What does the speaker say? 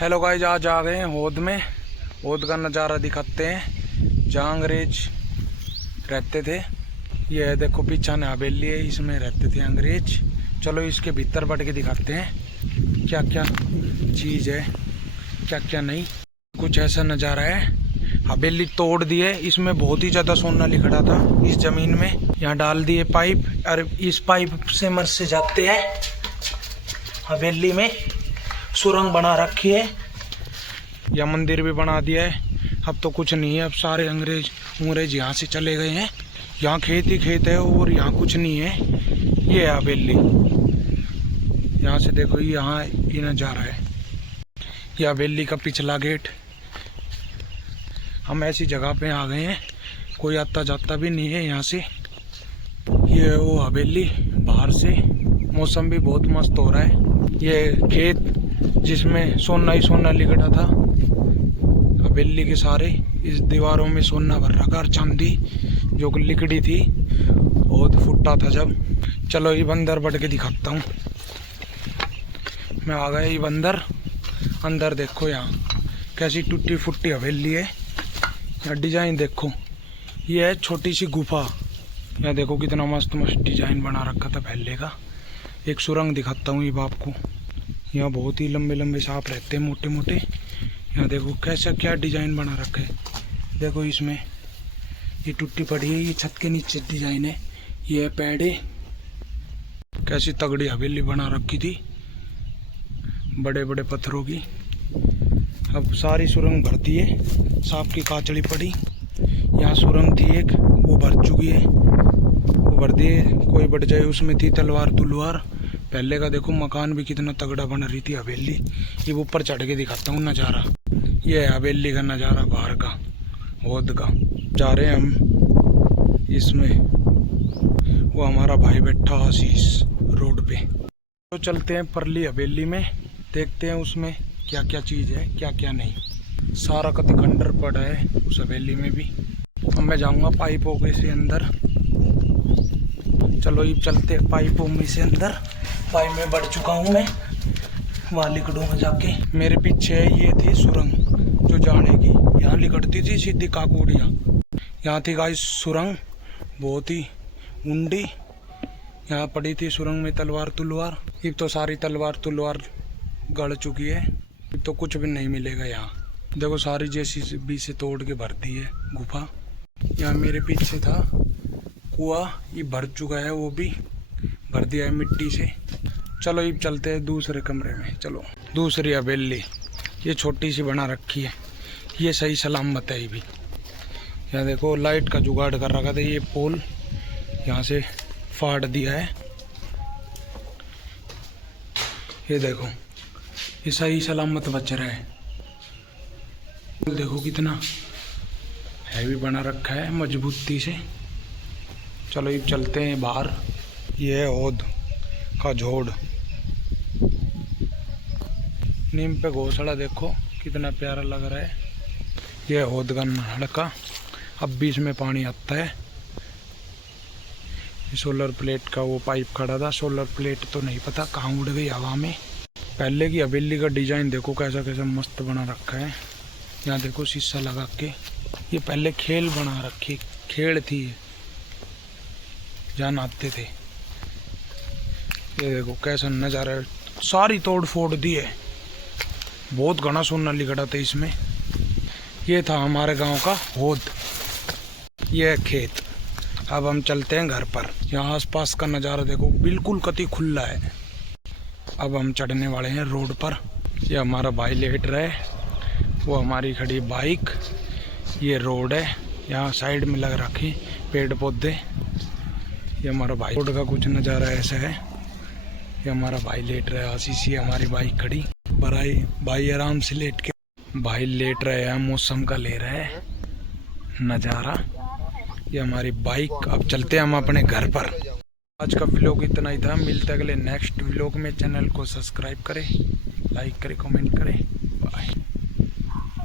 Hello guys, आज आ गए हैं हौद में। हौद का नज़ारा दिखाते हैं जहाँ अंग्रेज रहते थे। ये है देखो पीछे हवेली है, इसमें रहते थे अंग्रेज। चलो इसके भीतर बढ़ के दिखाते हैं क्या क्या चीज़ है, क्या क्या नहीं। कुछ ऐसा नज़ारा है। हवेली तोड़ दी है, इसमें बहुत ही ज़्यादा सोना लिखड़ा था इस ज़मीन में। यहाँ डाल दिए पाइप और इस पाइप से मर से जाते हैं हवेली में। सुरंग बना रखी है या मंदिर भी बना दिया है। अब तो कुछ नहीं है, अब सारे अंग्रेज यहाँ से चले गए हैं। यहाँ खेत ही खेत है और यहाँ कुछ नहीं है। ये है हवेली। यहाँ से देखो यहाँ ये नज़ारा है। ये हवेली का पिछला गेट। हम ऐसी जगह पे आ गए हैं, कोई आता जाता भी नहीं है यहाँ से। ये है वो हवेली बाहर से। मौसम भी बहुत मस्त हो रहा है। ये खेत जिसमें सोना ही सोना लिखड़ा था। हवेली के सारे इस दीवारों में सोना भर रखा और चांदी जो लिकड़ी थी बहुत फुटा था जब। चलो ये बंदर बढ़ के दिखाता हूँ। मैं आ गया ये बंदर। अंदर देखो यहाँ कैसी टूटी फुटी हवेली है। यहाँ डिजाइन देखो, ये है छोटी सी गुफा। यहाँ देखो कितना मस्त मस्त डिजाइन बना रखा था पहले का। एक सुरंग दिखाता हूँ ये बाप को। यहाँ बहुत ही लंबे लंबे सांप रहते हैं, मोटे मोटे। यहाँ देखो कैसा क्या डिजाइन बना रखा है। देखो इसमें ये टूटी पड़ी है, ये छत के नीचे डिजाइन है। ये है पैड़े। कैसी तगड़ी हवेली बना रखी थी बड़े बड़े पत्थरों की। अब सारी सुरंग भरती है, सांप की काचड़ी पड़ी। यहाँ सुरंग थी एक, वो भर चुकी है, वो भर दी है। कोई बढ़ जाए उसमें थी तलवार तुलवार। पहले का देखो मकान भी कितना तगड़ा बन रही थी हवेली। ये ऊपर चढ़ के दिखाता हूँ नज़ारा। ये है हवेली का नज़ारा बाहर का, हौद का। जा रहे हैं हम इसमें। वो हमारा भाई बैठा आशीष रोड पे। तो चलते हैं परली हवेली में, देखते हैं उसमें क्या क्या चीज़ है क्या क्या नहीं। सारा कति खंडर पड़ा है उस हवेली में भी। अब मैं जाऊँगा पाइपों के से अंदर। चलो ये चलते पाइपों में से अंदर। पाइप में बढ़ चुका हूँ मैं, वहाँ लिकड़ूंगा जाके। मेरे पीछे ये थी सुरंग जो जाने की, यहाँ लिकड़ती थी सीधी काकोड़िया। यहाँ थी गाइस सुरंग, बहुत ही ऊंडी। यहाँ पड़ी थी सुरंग में तलवार तुलवार। अब तो सारी तलवार तुलवार गड़ चुकी है, अब तो कुछ भी नहीं मिलेगा यहाँ। देखो सारी JCB से तोड़ के भर दी है गुफा। यहाँ मेरे पीछे था कुआं, ये भर चुका है, वो भी भर दिया है मिट्टी से। चलो ये चलते हैं दूसरे कमरे में। चलो दूसरी हवेली, ये छोटी सी बना रखी है। ये सही सलामत है। ये भी यहाँ देखो लाइट का जुगाड़ कर रखा था। ये पोल यहाँ से फाड़ दिया है। ये देखो ये सही सलामत बच रहा है। देखो कितना हैवी बना रखा है मजबूती से। चलो ये चलते हैं बाहर। ये है हौद का झोड़। नीम पे घोंसला देखो कितना प्यारा लग रहा है। ये हौद का नलका, अब भी इसमें पानी आता है। सोलर प्लेट का वो पाइप खड़ा था। सोलर प्लेट तो नहीं पता कहाँ उड़ गई हवा में। पहले की हवेली का डिजाइन देखो कैसा कैसा मस्त बना रखा है। यहाँ देखो शीशा लगा के। ये पहले खेल बना रखी, खेल थी जहाँ नहाते थे। ये देखो कैसा नज़ारा है। सारी तोड़ फोड़ दी है, बहुत घना सोना लिखड़ा था इसमें। ये था हमारे गांव का हौद। ये है खेत। अब हम चलते हैं घर पर। यहाँ आसपास का नज़ारा देखो बिल्कुल कति खुला है। अब हम चढ़ने वाले हैं रोड पर। ये हमारा भाई लेट रहा है, वो हमारी खड़ी बाइक। ये रोड है, यहाँ साइड में लग रखी पेड़ पौधे। ये हमारा भाई। रोड का कुछ नज़ारा ऐसा है। ये हमारा भाई लेट रहा है, आशीष ही हमारी बाइक खड़ी। भाई आराम से लेट के भाई लेट रहे हैं, मौसम का ले रहा है नज़ारा। ये हमारी बाइक। अब चलते हैं हम अपने घर पर। आज का व्लॉग इतना ही था। मिलते अगले नेक्स्ट व्लॉग में। चैनल को सब्सक्राइब करें, लाइक करें, कमेंट करें। बाय।